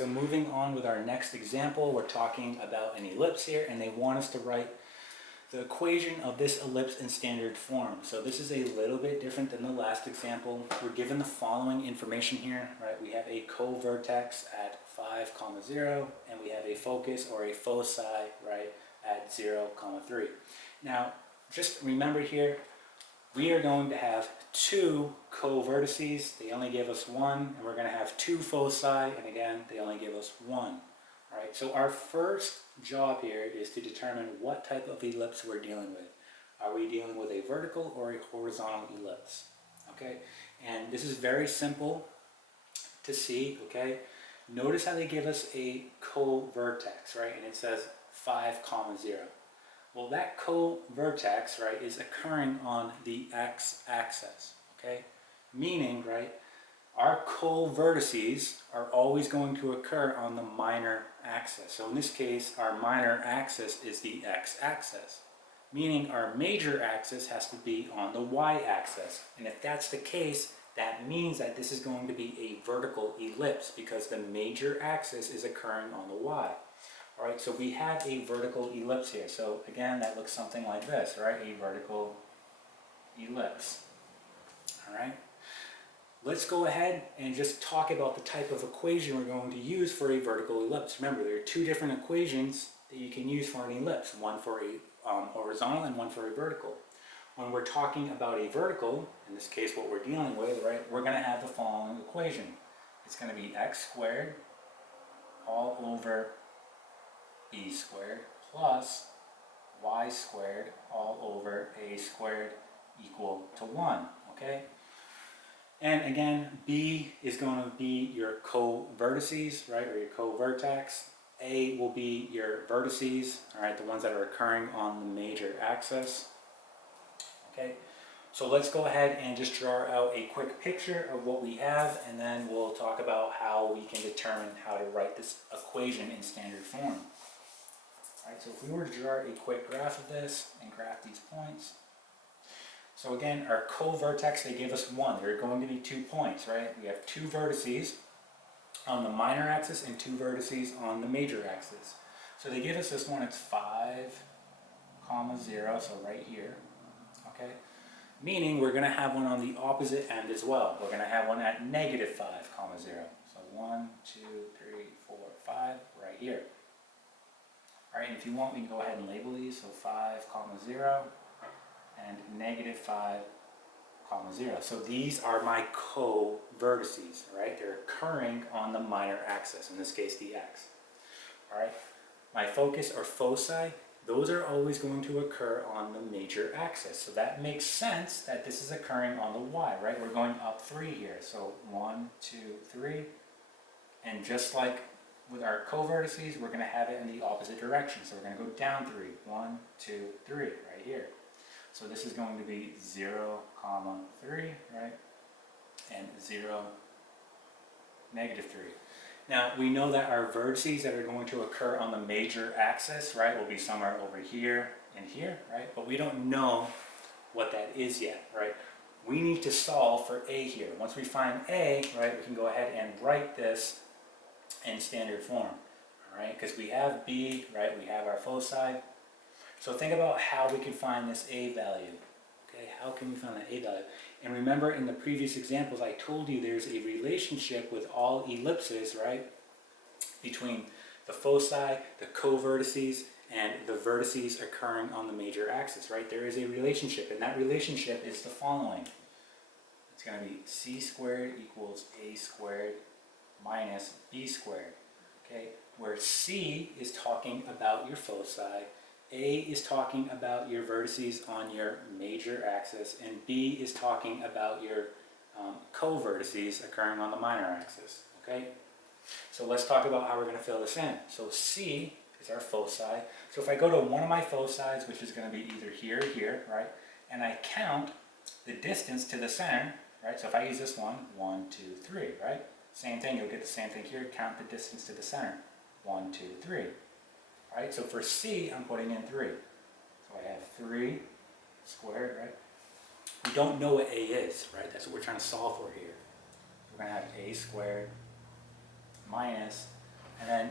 so moving on with our next example, we're talking about an ellipse here, and they want us to write the equation of this ellipse in standard form. So this is a little bit different than the last example. We're given the following information here, right? We have a co-vertex at 5, 0, and we have a focus or a foci, right, at 0, 3. Now, just remember here, we are going to have two co-vertices. They only give us one, and we're going to have two foci, and again, they only give us one. All right, so our first job here is to determine what type of ellipse we're dealing with. Are we dealing with a vertical or a horizontal ellipse? Okay, and this is very simple to see, okay? Notice how they give us a co-vertex, right? And it says 5, 0. Well, that co-vertex, right, is occurring on the x-axis, okay? Meaning, right, our co-vertices are always going to occur on the minor axis. So in this case, our minor axis is the x-axis, meaning our major axis has to be on the y-axis. And if that's the case, that means that this is going to be a vertical ellipse because the major axis is occurring on the y. All right, so we have a vertical ellipse here. So again, that looks something like this, right? A vertical ellipse. All right. Let's go ahead and just talk about the type of equation we're going to use for a vertical ellipse. Remember, there are two different equations that you can use for an ellipse, one for a horizontal and one for a vertical. When we're talking about a vertical, in this case what we're dealing with, right, we're going to have the following equation. It's going to be x squared all over b squared plus y squared all over a squared equal to 1, okay? And again, B is going to be your co-vertices, right, or your co-vertex. A will be your vertices, all right, the ones that are occurring on the major axis. Okay, so let's go ahead and just draw out a quick picture of what we have, and then we'll talk about how we can determine how to write this equation in standard form. All right, so if we were to draw a quick graph of this and graph these points. So again, our co-vertex, they give us one. There are going to be 2 points, right? We have 2 vertices on the minor axis and 2 vertices on the major axis. So they give us this one, it's 5, 0, so right here, okay? Meaning we're going to have one on the opposite end as well. We're going to have one at negative 5, 0. So 1, 2, 3, 4, 5, right here. All right, and if you want, we can go ahead and label these. So 5, 0. And negative 5, 0. So these are my co-vertices, right? They're occurring on the minor axis, in this case the x. All right, my focus or foci, those are always going to occur on the major axis. So that makes sense that this is occurring on the y, right? We're going up 3 here. So 1, 2, 3. And just like with our co-vertices, we're going to have it in the opposite direction. So we're going to go down 3. 1, 2, 3, right here. So this is going to be 0, 3, right? And 0, negative 3. Now, we know that our vertices that are going to occur on the major axis, right, will be somewhere over here and here, right? But we don't know what that is yet, right? We need to solve for A here. Once we find A, right, we can go ahead and write this in standard form, all right? Because we have B, right, we have our foci. So think about how we can find this A value. Okay, how can we find that A value? And remember in the previous examples I told you there's a relationship with all ellipses, right? Between the foci, the co-vertices, and the vertices occurring on the major axis, right? There is a relationship, and that relationship is the following. It's going to be c squared equals a squared minus b squared, okay? Where c is talking about your foci, A is talking about your vertices on your major axis, and B is talking about your co-vertices occurring on the minor axis, okay? So let's talk about how we're going to fill this in. So C is our foci. So if I go to one of my foci, which is going to be either here or here, right, and I count the distance to the center, right, so if I use this one, 1, 2, 3, right, same thing, you'll get the same thing here, count the distance to the center, 1, 2, 3. All right, so for C, I'm putting in 3. So I have 3 squared, right? We don't know what A is, right? That's what we're trying to solve for here. We're going to have A squared minus And then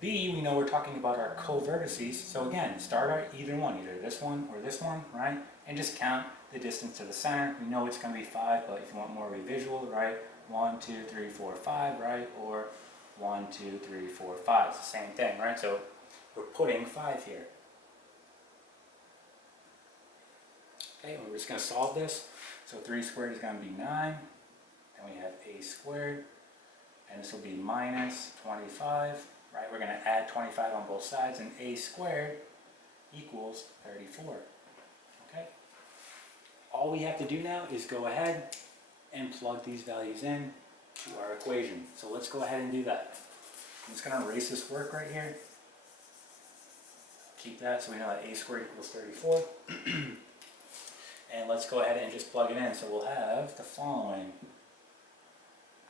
B, we know we're talking about our co-vertices. So again, start at either one, either this one or this one, right? And just count the distance to the center. We know it's going to be 5, but if you want more of a visual, right? 1, 2, 3, 4, 5, right? Or 1, 2, 3, 4, 5. It's the same thing, right? So we're putting 5 here. Okay, we're just going to solve this. So 3 squared is going to be 9. Then we have a squared. And this will be minus 25. Right? We're going to add 25 on both sides. And a squared equals 34. Okay? All we have to do now is go ahead and plug these values in to our equation. So let's go ahead and do that. I'm just going to erase this work right here. Keep that so we know that a squared equals 34. And let's go ahead and just plug it in. So we'll have the following.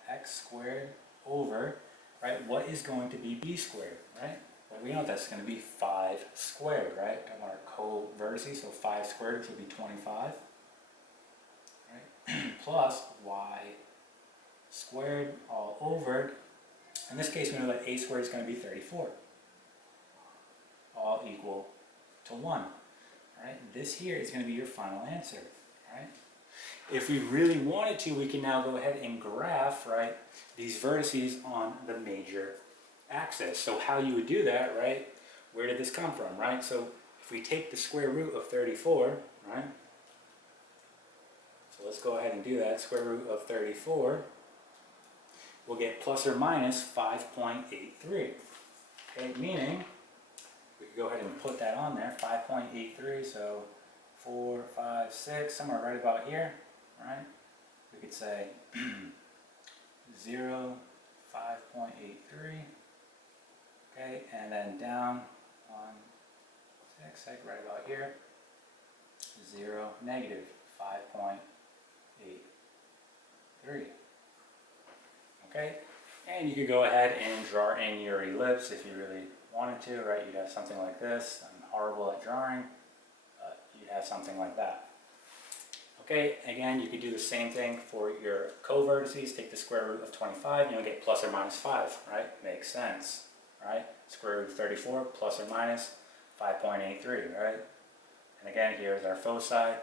X squared over, right, what is going to be b squared, right? Well, we know that's going to be 5 squared, right? I want our co-vertices, so 5 squared, which will be 25. Right? Plus y squared all over. In this case, we know that a squared is going to be 34. All equal to 1. Right? This here is going to be your final answer. Right? If we really wanted to, we can now go ahead and graph, right, these vertices on the major axis. So how you would do that, right? Where did this come from, right? So if we take the square root of 34, right? So let's go ahead and do that. Square root of 34, we'll get plus or minus 5.83. Okay, meaning we could go ahead and put that on there, 5.83, so 4, 5, 6, somewhere right about here, right? We could say 0, 5.83, okay, and then down 1, 6, like right about here, 0, negative 5.83, okay? And you could go ahead and draw in your ellipse if you really wanted to, right? You'd have something like this. I'm horrible at drawing. You'd have something like that. Okay, again, you could do the same thing for your co-vertices. Take the square root of 25, and you'll get plus or minus 5, right? Makes sense, right? Square root of 34 plus or minus 5.83, right? And again, here's our foci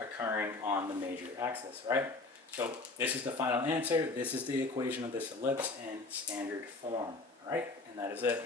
occurring on the major axis, right? So this is the final answer. This is the equation of this ellipse in standard form, all right? And that is it.